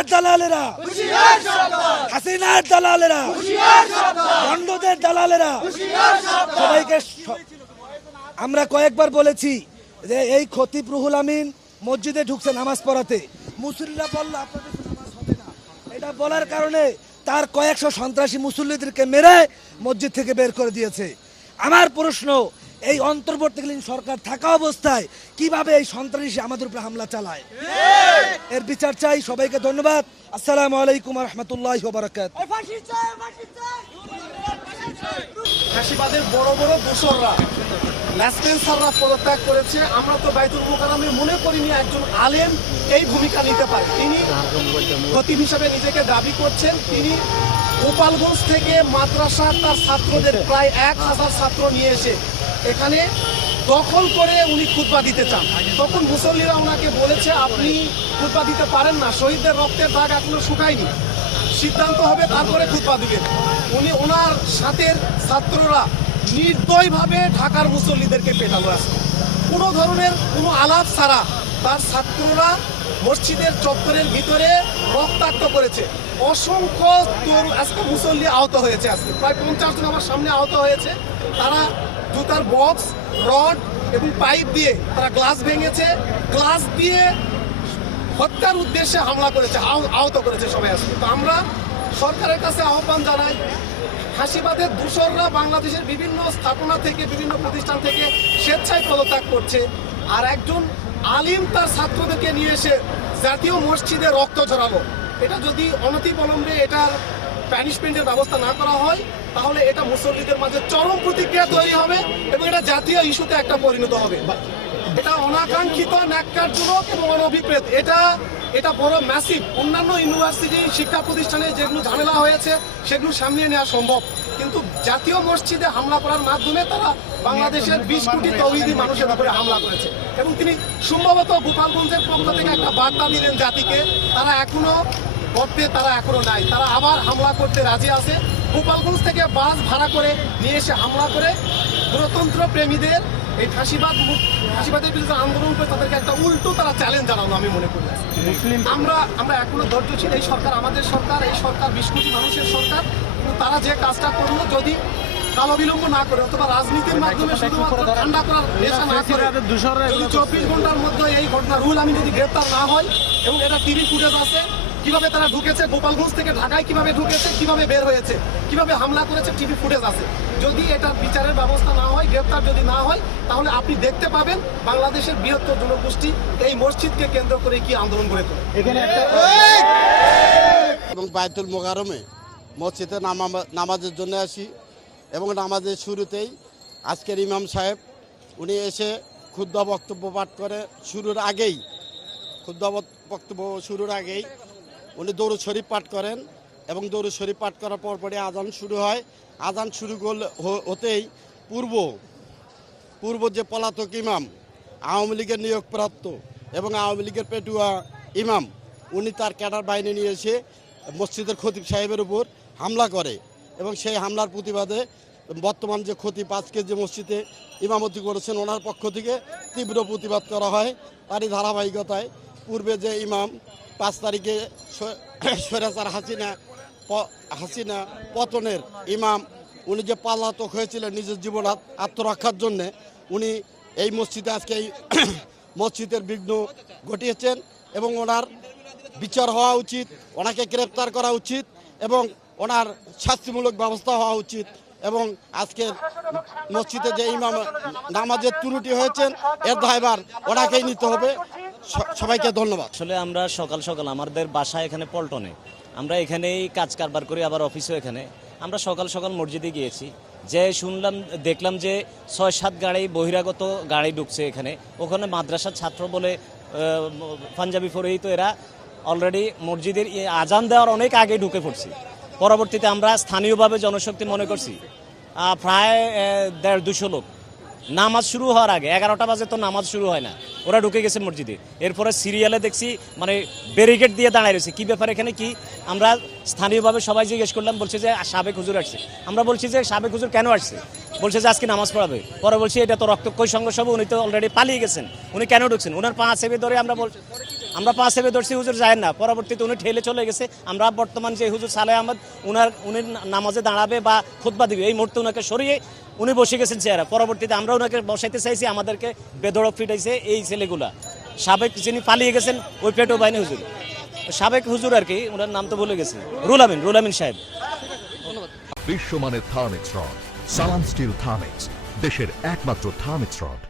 হাসিনার দালালেরা, হাসিনার দালালেরা, বন্ধদের দালালেরা, সবাইকে আমরা কয়েকবার বলেছি যে এই খতিব রুহুল আমিন মসজিদে ঢুকছে নামাজ পড়াতে, মুসল্লিরা বলল আপনাদের নামাজ হবে না। এটা বলার কারণে তার কয়েকশো সন্ত্রাসী মুসল্লিদেরকে মেরে মসজিদ থেকে বের করে দিয়েছে। আমার প্রশ্ন, এই অন্তর্বর্তীকালীন সরকার থাকা অবস্থায় কিভাবে এই সন্ত্রাসী আমাদের উপরে হামলা চালায়? এর বিচার চাই। সবাইকে ধন্যবাদ। আসসালামু আলাইকুম ওয়া রাহমাতুল্লাহি ওয়া বারাকাতুহু। ফ্যাসিবাদের বড় বড় দোসররা, লেসপেন্সাররা পদত্যাগ করেছে। আমরা তো বাইতুল মোকাররমে মনে করিনি একজন আলেম এই ভূমিকা নিতে পারে। তিনি খতিব হিসেবে নিজেকে দাবি করছেন। তিনি গোপালগঞ্জ থেকে মাদ্রাসার তার ছাত্রদের প্রায় 1000 ছাত্র নিয়ে এসে এখানে দখল করে উনি খুতবা দিতে চান। তখন মুসল্লিরা ওনাকে বলেছে আপনি খুতবা দিতে পারেন না, শহীদদের রক্তের দাগ এখনো শুকায়নি, সিদ্ধান্ত হবে তারপরে খুতবা দিবেন। উনি ওনার সাথে ছাত্ররা নির্দয়ভাবে ঢাকার মুসল্লিদেরকে পেটালো। আছে কোনো ধরনের কোনো আলাপ ছাড়া তার ছাত্ররা মসজিদের চত্বরের ভিতরে রক্তাক্ত করেছে। অসংখ্য আজকে মুসল্লি আহত হয়েছে। আজকে প্রায় 50 জন আমার সামনে আহত হয়েছে। তারা জুতার বক্স, রড এবং পাইপ দিয়ে তারা গ্লাস ভেঙেছে, গ্লাস দিয়ে হত্যার উদ্দেশ্যে হামলা করেছে, আহত করেছে সবাই। আজকে তো আমরা সরকারের কাছে আহ্বান জানাই, ফ্যাসিবাদের দূষররা বাংলাদেশের বিভিন্ন স্থাপনা থেকে, বিভিন্ন প্রতিষ্ঠান থেকে স্বেচ্ছায় পদত্যাগ করছে। আর একজন আলিম তার ছাত্রদেরকে নিয়ে এসে জাতীয় মসজিদে রক্ত ঝরালো। এটা যদি অনতিবিলম্বে এটার প্যানিশমেন্টের ব্যবস্থা না করা হয়, তাহলে এটা মুসল্লিদের মাঝে চরম প্রতিক্রিয়া তৈরি হবে এবং এটা জাতীয় ইস্যুতে একটা পরিণত হবে। এটা অনাকাঙ্ক্ষিত, ন্যাক্কারজনক এবং অনভিপ্রেত। এটা বড় ম্যাসিভ। অন্যান্য ইউনিভার্সিটি, শিক্ষা প্রতিষ্ঠানে যেগুলো ঝামেলা হয়েছে সেগুলো সামনে নেওয়া সম্ভব, কিন্তু জাতীয় মসজিদে হামলা করার মাধ্যমে তারা বাংলাদেশের 20 কোটি তৌহিদি মানুষের উপরে হামলা করেছে। এবং তিনি সম্ভবত গোপালগঞ্জের পক্ষ থেকে একটা বার্তা দিলেন জাতিকে, তারা এখনো নাই, তারা আবার হামলা করতে রাজি আছে। গোপালগঞ্জ থেকে বাস ভাড়া করে নিয়ে এসে হামলা করে গণতন্ত্র প্রেমীদের এই ফাঁসিবাদের বিরুদ্ধে আন্দোলন করে তাদেরকে একটা উল্টো তারা চ্যালেঞ্জ জানানো আমি মনে করি। আমরা এখনো ধৈর্যশীল। এই সরকার আমাদের সরকার, এই সরকার 20 কোটি মানুষের সরকার। কিন্তু তারা যে কাজটা করলো যদি কালো বিলম্ব না করে অথবা রাজনীতির মাধ্যমে শুধুমাত্র ঠান্ডা করার নেশা না করে, 24 ঘন্টার মধ্যে এই ঘটনা রুল আমি যদি গ্রেপ্তার না হয়, এবং এটা টিভি ফুটেজ আছে কিভাবে তারা ঢুকেছে, গোপালগঞ্জ থেকে ঢাকায় কিভাবে ঢুকেছে, কিভাবে বের হয়েছে, কিভাবে হামলা করেছে, টিভি ফুটেজ আছে। যদি এটা বিচারের ব্যবস্থা না হয়, গ্রেপ্তার যদি না হয়, তাহলে আপনি দেখতে পাবেন বাংলাদেশের বৃহত্তর জনগোষ্ঠী এই মসজিদকে কেন্দ্র করে কি আন্দোলন গড়ে তোলে। এবং বাইতুল মোকাররমে মসজিদে নামাজের জন্য আসি, এবং নামাজের শুরুতেই আজকের ইমাম সাহেব উনি এসে খুতবা বক্তব্য পাঠ করে শুরুর আগেই উনি দরুদ শরীফ পাঠ করেন, এবং দরুদ শরীফ পাঠ করার পরপরই আজান শুরু হয়। আজান শুরু হতেই পূর্ব যে পলাতক ইমাম, আওয়ামী লীগের নিয়োগপ্রাপ্ত এবং আওয়ামী লীগের পেটুয়া ইমাম, উনি তার ক্যাডার বাহিনী নিয়ে এসে মসজিদের খতিব সাহেবের উপর হামলা করে। এবং সেই হামলার প্রতিবাদে বর্তমান যে খতিব আজকে যে মসজিদে ইমামতি করেছেন, ওনার পক্ষ থেকে তীব্র প্রতিবাদ করা হয়। তারই ধারাবাহিকতায় পূর্বে যে ইমাম 5 তারিখে স্বৈরাচার হাসিনা পতনের ইমাম, উনি যে পলাতক হয়েছিলেন নিজের জীবন আত্মরক্ষার জন্যে, উনি এই মসজিদে আজকে এই মসজিদের বিঘ্ন ঘটিয়েছেন, এবং ওনার বিচার হওয়া উচিত, ওনাকে গ্রেপ্তার করা উচিত, এবং ওনার শাস্তিমূলক ব্যবস্থা হওয়া উচিত। এবং আজকের মসজিদে যে ইমাম নামাজের ত্রুটি হয়েছেন, এর দায়ভার ওনাকেই নিতে হবে। সবাইকে ধন্যবাদ। আসলে আমরা সকাল সকাল আমাদের বাসা এখানে পল্টনে, আমরা এখানেই কাজ কারবার করি, আবার অফিসও এখানে। আমরা সকাল সকাল মসজিদে গিয়েছি, যে দেখলাম যে 6-7 গাড়ি বহিরাগত গাড়ি ঢুকছে এখানে। ওখানে মাদ্রাসার ছাত্র বলে পাঞ্জাবি পরেই তো এরা অলরেডি মসজিদের আজান দেওয়ার অনেক আগে ঢুকে পড়ছে। পরবর্তীতে আমরা স্থানীয়ভাবে জনশক্তি মনে করছি প্রায় 150-200 লোক নামাজ শুরু হওয়ার আগে, 11টা বাজে তো নামাজ শুরু হয় না, ওরা ঢুকে গেছে মসজিদে। এরপরে সিরিয়ালে দেখছি মানে ব্যারিকেড দিয়ে দাঁড়ায় রয়েছে। কী ব্যাপার এখানে কি? আমরা স্থানীয়ভাবে সবাই জিজ্ঞেস করলাম, বলছে যে সাবেক হুজুর আসছে। আমরা বলছি যে সাবেক হুজুর কেন আসছে? বলছে যে আজকে নামাজ পড়াবে। পরে বলছি এটা তো রক্তক্ষয়ী সংঘর্ষ হবে, উনি তো অলরেডি পালিয়ে গেছেন, উনি কেন ঢুকছেন? ওনার পা চেপে ধরে আমরা 5 সেবে ধরছি হুজুর যায় না, পরবর্তীতে উনি ঠেলে চলে গেছে। আমরা বর্তমান যে হুজুর সালেহ আহমদ উনি নামাজে দাঁড়াবে বা খুতবা দিবে, এই মুহূর্তে ওনাকে সরিয়ে উনি বসে গেছেন চেয়ারে। পরবর্তীতে আমরা ওনাকে বসাইতে চাইছি, আমাদেরকে বেধড়ক ফিটাইছে এই ছেলেগুলা। সাবেক যিনি পালিয়ে গেছেন ওই পেটো বাইনি হুজুর, সাবেক হুজুর আর কি, ওনার নাম তো বলে গেছে, রুল আমিন সাহেব। বিশ্বমানের থার্মিক্স রড, সালাম স্টিল থার্মিক্স, দেশের একমাত্র থার্মিক্স রড।